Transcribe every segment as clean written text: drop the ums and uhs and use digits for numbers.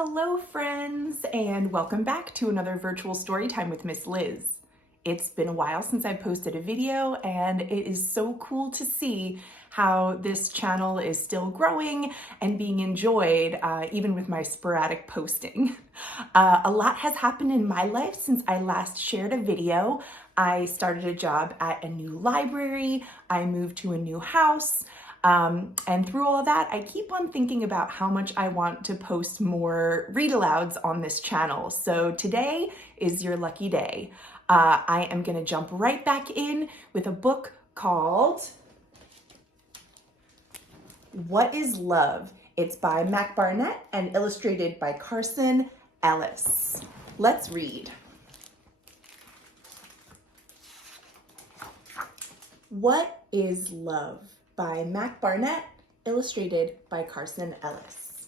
Hello friends, and welcome back to another virtual story time with Miss Liz. It's been a while since I posted a video, and it is so cool to see how this channel is still growing and being enjoyed, even with my sporadic posting. A lot has happened in my life since I last shared a video. I started a job at a new library, I moved to a new house, and through all that, I keep on thinking about how much I want to post more read-alouds on this channel. So today is your lucky day. I am gonna jump right back in with a book called What is Love? It's by Mac Barnett and illustrated by Carson Ellis. Let's read. What is Love? By Mac Barnett, illustrated by Carson Ellis.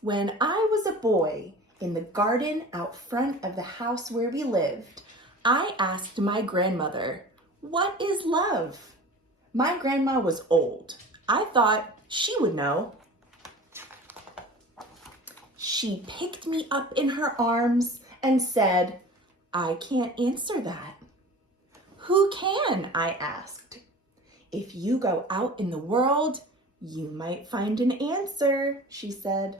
When I was a boy, in the garden out front of the house where we lived, I asked my grandmother, "What is love?" My grandma was old. I thought she would know. She picked me up in her arms and said, "I can't answer that." "Who can?" I asked. "If you go out in the world, you might find an answer," she said.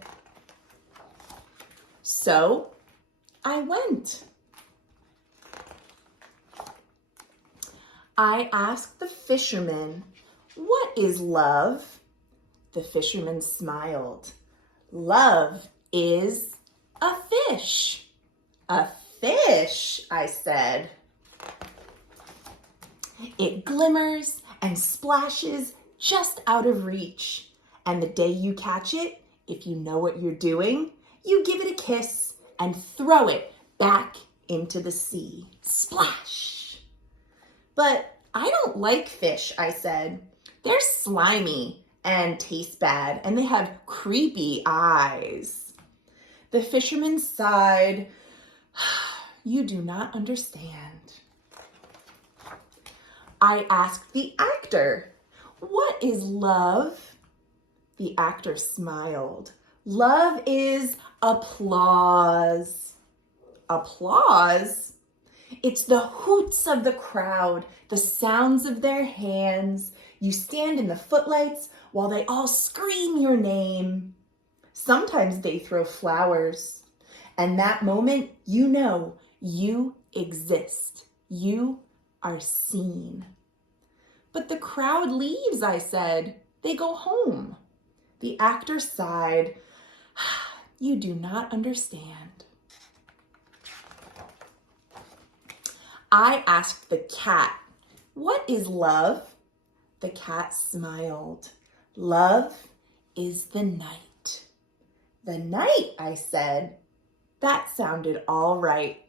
So I went. I asked the fisherman, "What is love?" The fisherman smiled. "Love is a fish." "A fish," I said. "It glimmers and splashes just out of reach. And the day you catch it, if you know what you're doing, you give it a kiss and throw it back into the sea. Splash!" "But I don't like fish," I said. "They're slimy and taste bad, and they have creepy eyes." The fisherman sighed. "You do not understand." I asked the actor, "What is love?" The actor smiled. "Love is applause." Applause? It's the hoots of the crowd, the sounds of their hands. You stand in the footlights while they all scream your name. Sometimes they throw flowers. And that moment, you know you exist. You are seen. "But the crowd leaves," I said. "They go home." The actor sighed. "You do not understand." I asked the cat, "What is love?" The cat smiled. "Love is the night." "The night," I said. That sounded all right.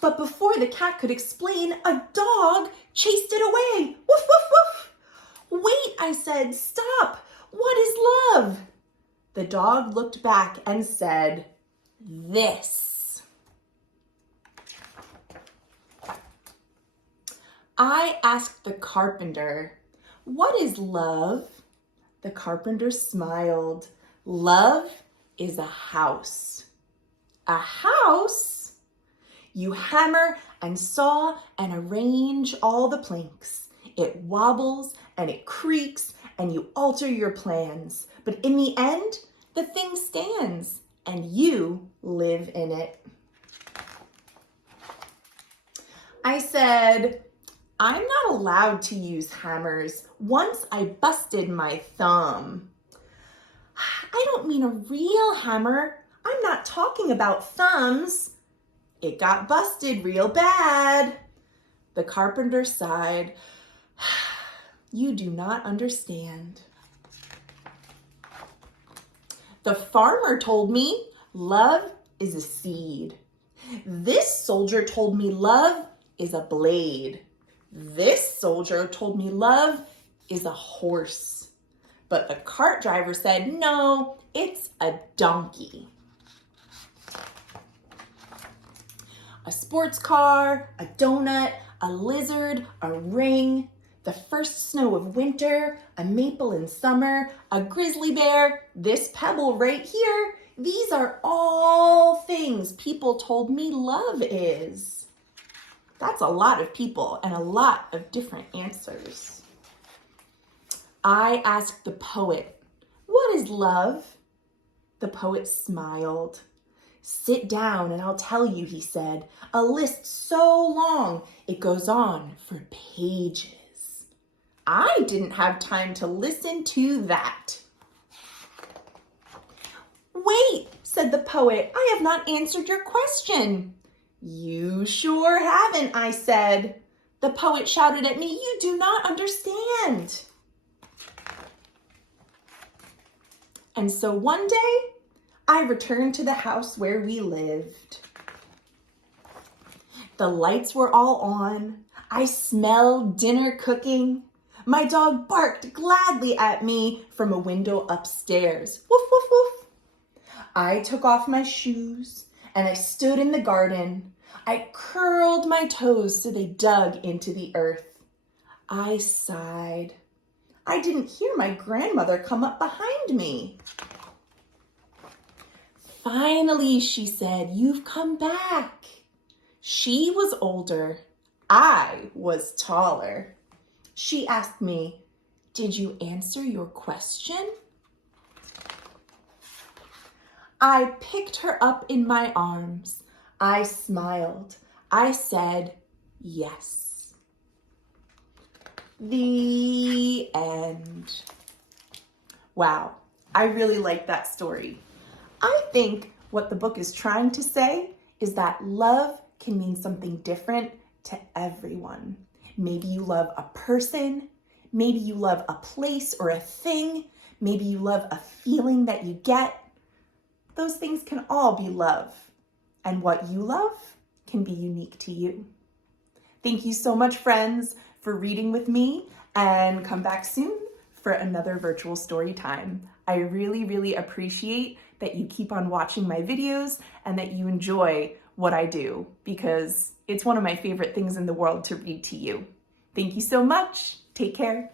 But before the cat could explain, a dog chased it away. "Woof, woof, woof." "Wait," I said. "Stop. What is love?" The dog looked back and said, "This." I asked the carpenter, "What is love?" The carpenter smiled. "Love is a house." "A house?" You hammer and saw and arrange all the planks. It wobbles and it creaks and you alter your plans. But in the end, the thing stands and you live in it. I said, "I'm not allowed to use hammers. Once I busted my thumb." "I don't mean a real hammer. I'm not talking about thumbs." "It got busted real bad." The carpenter sighed. "You do not understand." The farmer told me love is a seed. This soldier told me love is a blade. This soldier told me love is a horse. But the cart driver said, "No, it's a donkey." A sports car, a donut, a lizard, a ring. The first snow of winter, a maple in summer, a grizzly bear, this pebble right here. These are all things people told me love is. That's a lot of people and a lot of different answers. I asked the poet, "What is love?" The poet smiled. "Sit down and I'll tell you," he said. "A list so long, it goes on for pages." I didn't have time to listen to that. "Wait," said the poet, "I have not answered your question." "You sure haven't," I said. The poet shouted at me, "You do not understand." And so one day, I returned to the house where we lived. The lights were all on. I smelled dinner cooking. My dog barked gladly at me from a window upstairs. Woof, woof, woof. I took off my shoes and I stood in the garden. I curled my toes so they dug into the earth. I sighed. I didn't hear my grandmother come up behind me. "Finally," she said, "you've come back." She was older. I was taller. She asked me, "Did you answer your question?" I picked her up in my arms. I smiled. I said, "Yes." The end. Wow, I really like that story. I think what the book is trying to say is that love can mean something different to everyone. Maybe you love a person, maybe you love a place or a thing, maybe you love a feeling that you get. Those things can all be love, and what you love can be unique to you. Thank you so much, friends, for reading with me, and come back soon for another virtual story time. I really, really appreciate that you keep on watching my videos and that you enjoy what I do, because it's one of my favorite things in the world to read to you. Thank you so much. Take care.